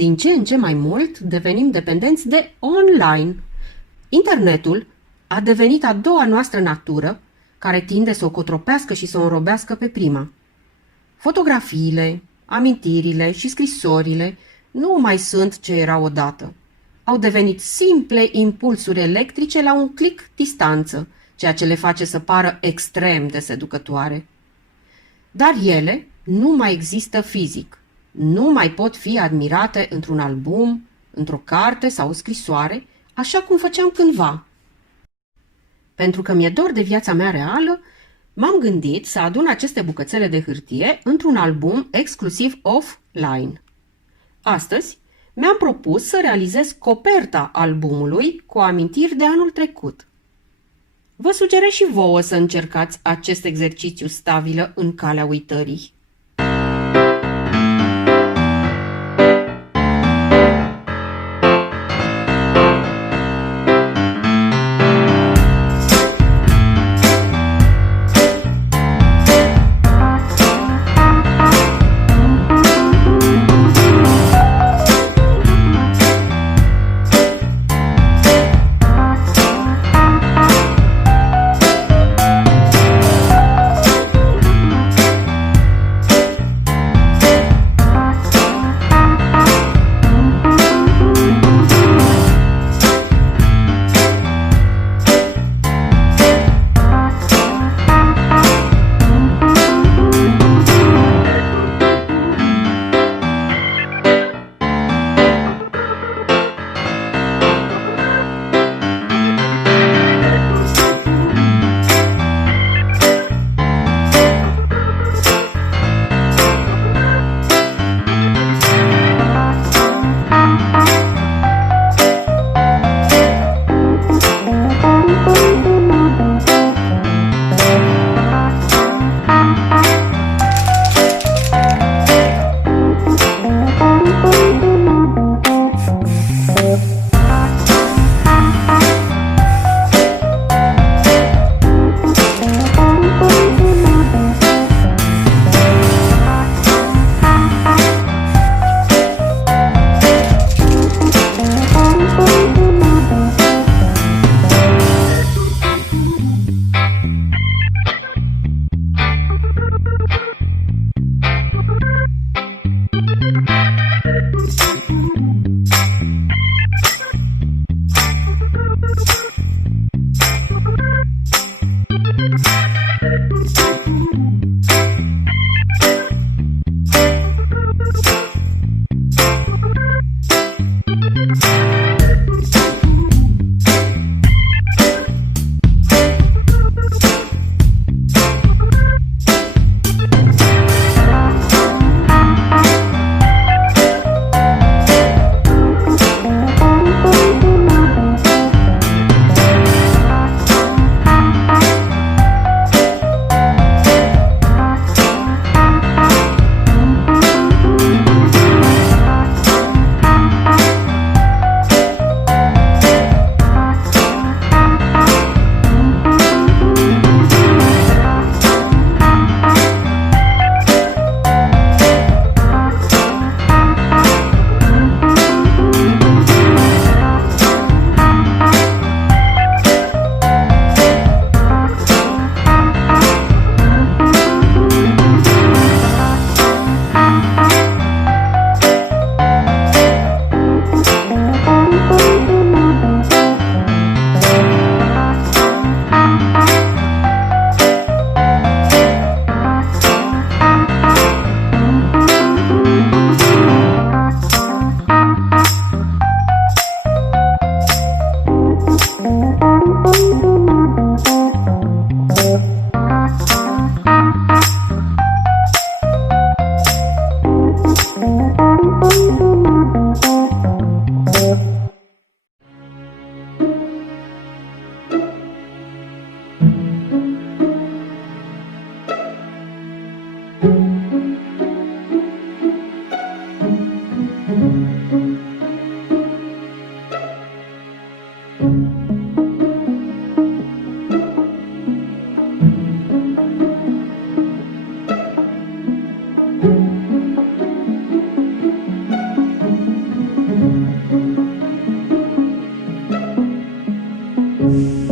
Din ce în ce mai mult devenim dependenți de online. Internetul a devenit a doua noastră natură, care tinde să o cotropească și să o înrobească pe prima. Fotografiile, amintirile și scrisorile nu mai sunt ce erau odată. Au devenit simple impulsuri electrice la un click distanță, ceea ce le face să pară extrem de seducătoare. Dar ele nu mai există fizic. Nu mai pot fi admirate într-un album, într-o carte sau o scrisoare, așa cum făceam cândva. Pentru că mi-e dor de viața mea reală, m-am gândit să adun aceste bucățele de hârtie într-un album exclusiv offline. Astăzi mi-am propus să realizez coperta albumului cu amintiri de anul trecut. Vă sugerez și vouă să încercați acest exercițiu stabilă în calea uitării. Thank you.